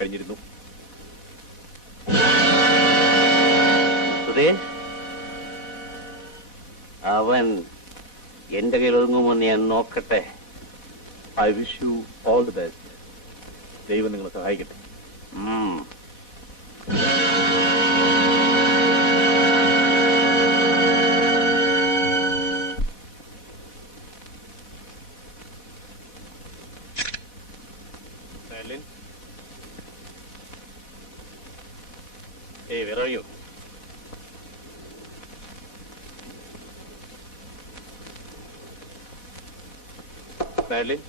കഴിഞ്ഞിരുന്നു. അവൻ എന്റെ കയ്യിൽ ഒതുങ്ങുമെന്ന് ഞാൻ നോക്കട്ടെ. I wish you all the best. ദൈവം നിങ്ങളെ സഹായിക്കട്ടെ. Hey, where are you? Madeline?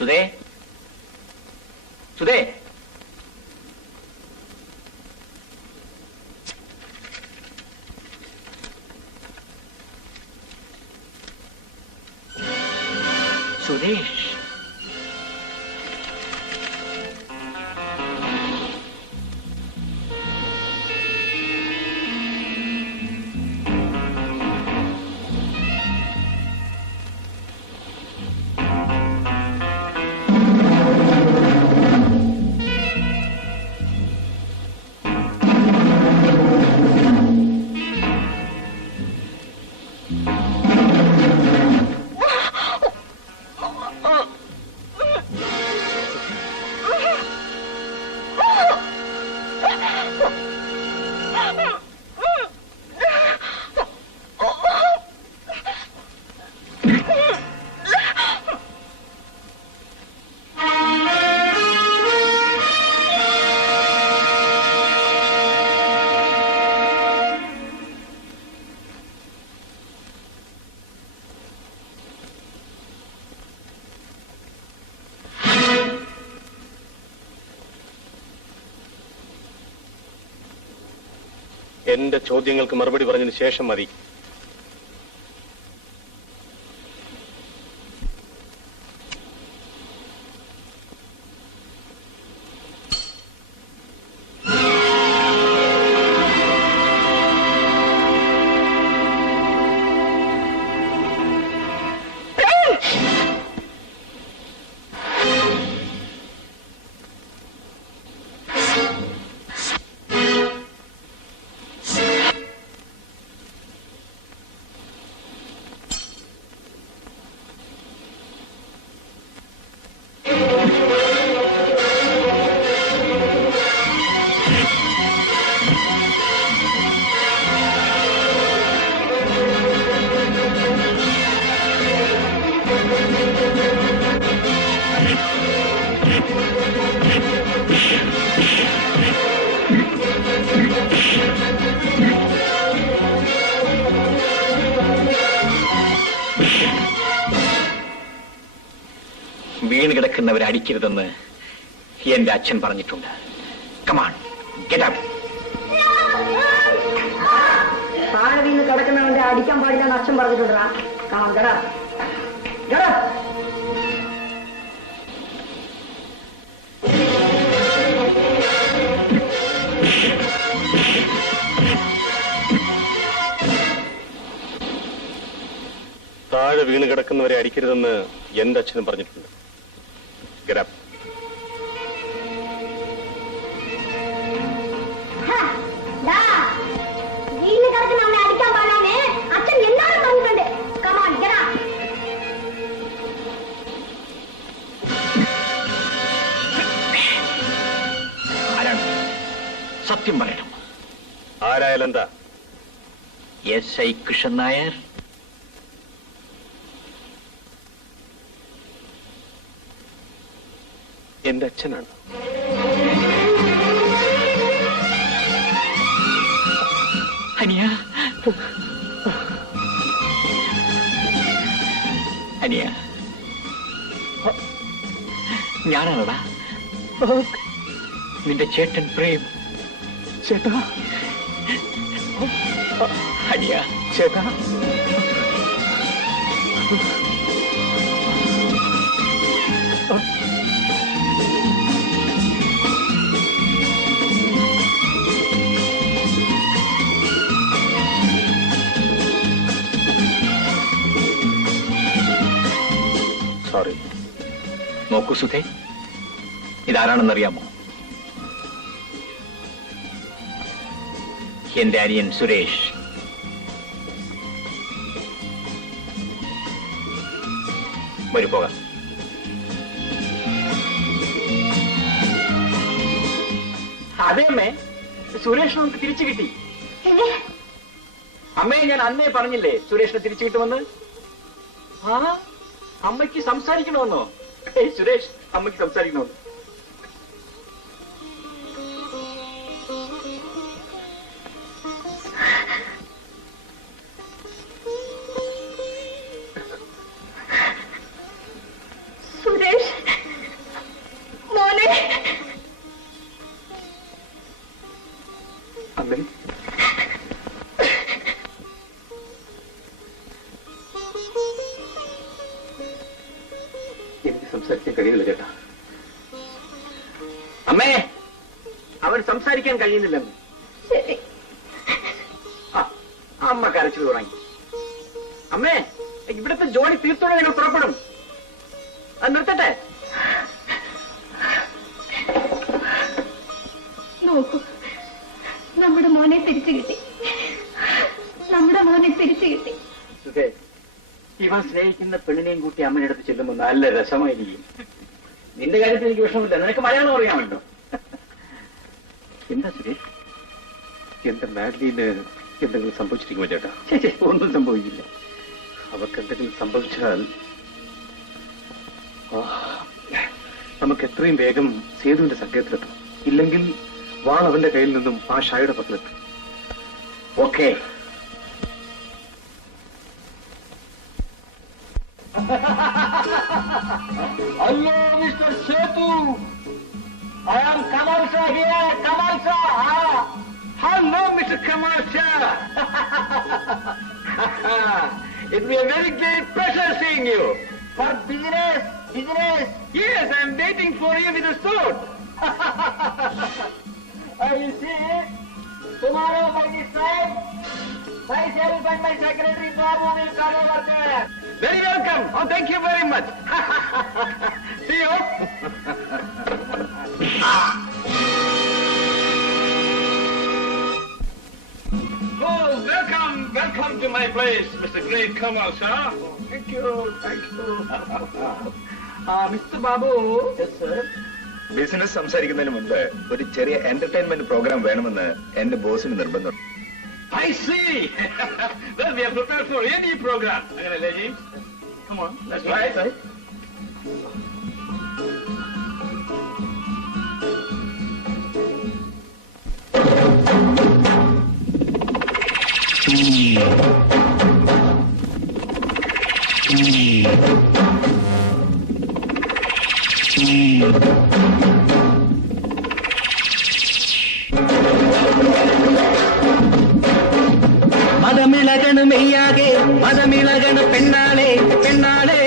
സുധേ, സുധേ, Suresh, എന്റെ ചോദ്യങ്ങൾക്ക് മറുപടി പറഞ്ഞതിന് ശേഷം മതി. വീണ് കിടക്കുന്നവരെ അടിക്കരുതെന്ന് എന്റെ അച്ഛൻ പറഞ്ഞിട്ടുണ്ട്. Come on, get up. താഴെ വീണ് കിടക്കുന്നവന്റെ അടിക്കാൻ പാടില്ലെന്ന് അച്ഛൻ പറഞ്ഞിട്ടുണ്ടാ. Come on, get up. Get up. താഴെ വീണ് കിടക്കുന്നവരെ അടിക്കരുതെന്ന് എന്റെ അച്ഛനും പറഞ്ഞിട്ടുണ്ട്. Get up. സത്യം പറയണം. ആരായാലെന്താ? എസ്.ഐ. കൃഷ്ണൻ നായർ. എന്റെ അച്ഛനാണ്. അനിയ, അനിയ, ഞാനാണടാ നിന്റെ ചേട്ടൻ പ്രേം. ചേട്ടാ, അനിയ ചേട്ടാ സോറി. നോക്കൂ സുധേ, ഇതാരാണെന്നറിയാമോ? എന്റെ അനിയൻ സുരേഷ്. വരൂ പോകാം. അതെ അമ്മേ, സുരേഷ് നമുക്ക് തിരിച്ചു കിട്ടി. അമ്മയെ ഞാൻ അന്നേ പറഞ്ഞില്ലേ സുരേഷിനെ തിരിച്ചു കിട്ടുമെന്ന്. ആ അമ്മയ്ക്ക് സംസാരിക്കണമെന്നോ? സുരേഷ്, അമ്മയ്ക്ക് സംസാരിക്കണമെന്ന്. സുരേഷ് മോനെ. അമ്മേ, എനിക്ക് സംസാരിക്കാൻ കഴിയില്ല ചേട്ടാ. അമ്മേ, അവൻ സംസാരിക്കാൻ കഴിയുന്നില്ലെന്ന്. ശരി. അമ്മ കരച്ചു തുടങ്ങി. അമ്മേ, ഇവിടുത്തെ ജോലി തീർത്തോടെ ഞങ്ങൾ പുറപ്പെടും. അത് നിർത്തട്ടെ. നോക്കൂ, നമ്മുടെ മോനെ തിരിച്ചു കിട്ടി. നമ്മുടെ മോനെ തിരിച്ചു കിട്ടി. സുധേ, ഇവൻ സ്നേഹിക്കുന്ന പെണ്ണിനെയും കൂട്ടി അമ്മയുടെ അടുത്ത് ചെല്ലുമ്പോൾ നല്ല രസമായിരിക്കും. നിന്റെ കാര്യത്തിൽ എനിക്ക് വിഷമമില്ല, നിനക്ക് മലയാളം അറിയാമല്ലോ. എന്താ സുരേഷ്? എന്റെ മാഡ്ലീന് എന്തെങ്കിലും സംഭവിച്ചിരിക്കുമോ ചേട്ടാ? ഒന്നും സംഭവിക്കില്ല. അവർക്ക് എന്തെങ്കിലും സംഭവിച്ചാൽ നമുക്ക് എത്രയും വേഗം സേതുവിന്റെ സങ്കേതത്തിലെത്തും. ഇല്ലെങ്കിൽ വാൾ അവന്റെ കയ്യിൽ നിന്നും ആ ഷായുടെ പക്കലെത്തും. Okay. Hello mister Sethu, I am Kamal Shah here. Kamal Shah. Hello mister Kamal Shah. It will be a very great pleasure seeing you. For business, business. Yes, I am waiting for you with a suit. You see, tomorrow by this time, myself and my secretary Babu will come over there. Very welcome. Oh, thank you very much. See you. Oh, welcome to my place, Mr. Great Kamal Shah. Thank you. Mr. Babu. Yes, sir. Business സംസാരിക്കുന്നതിന് മുമ്പ് ഒരു ചെറിയ entertainment programme വേണമെന്ന് എന്റെ ബോസിന് നിർബന്ധം. I see. Well, we are prepared for any program. Come on, let's try it. മതമിളകണ് മെയ്യാകെ, മതമിളകണ് പെണ്ണാളെ, പെണ്ണാളെ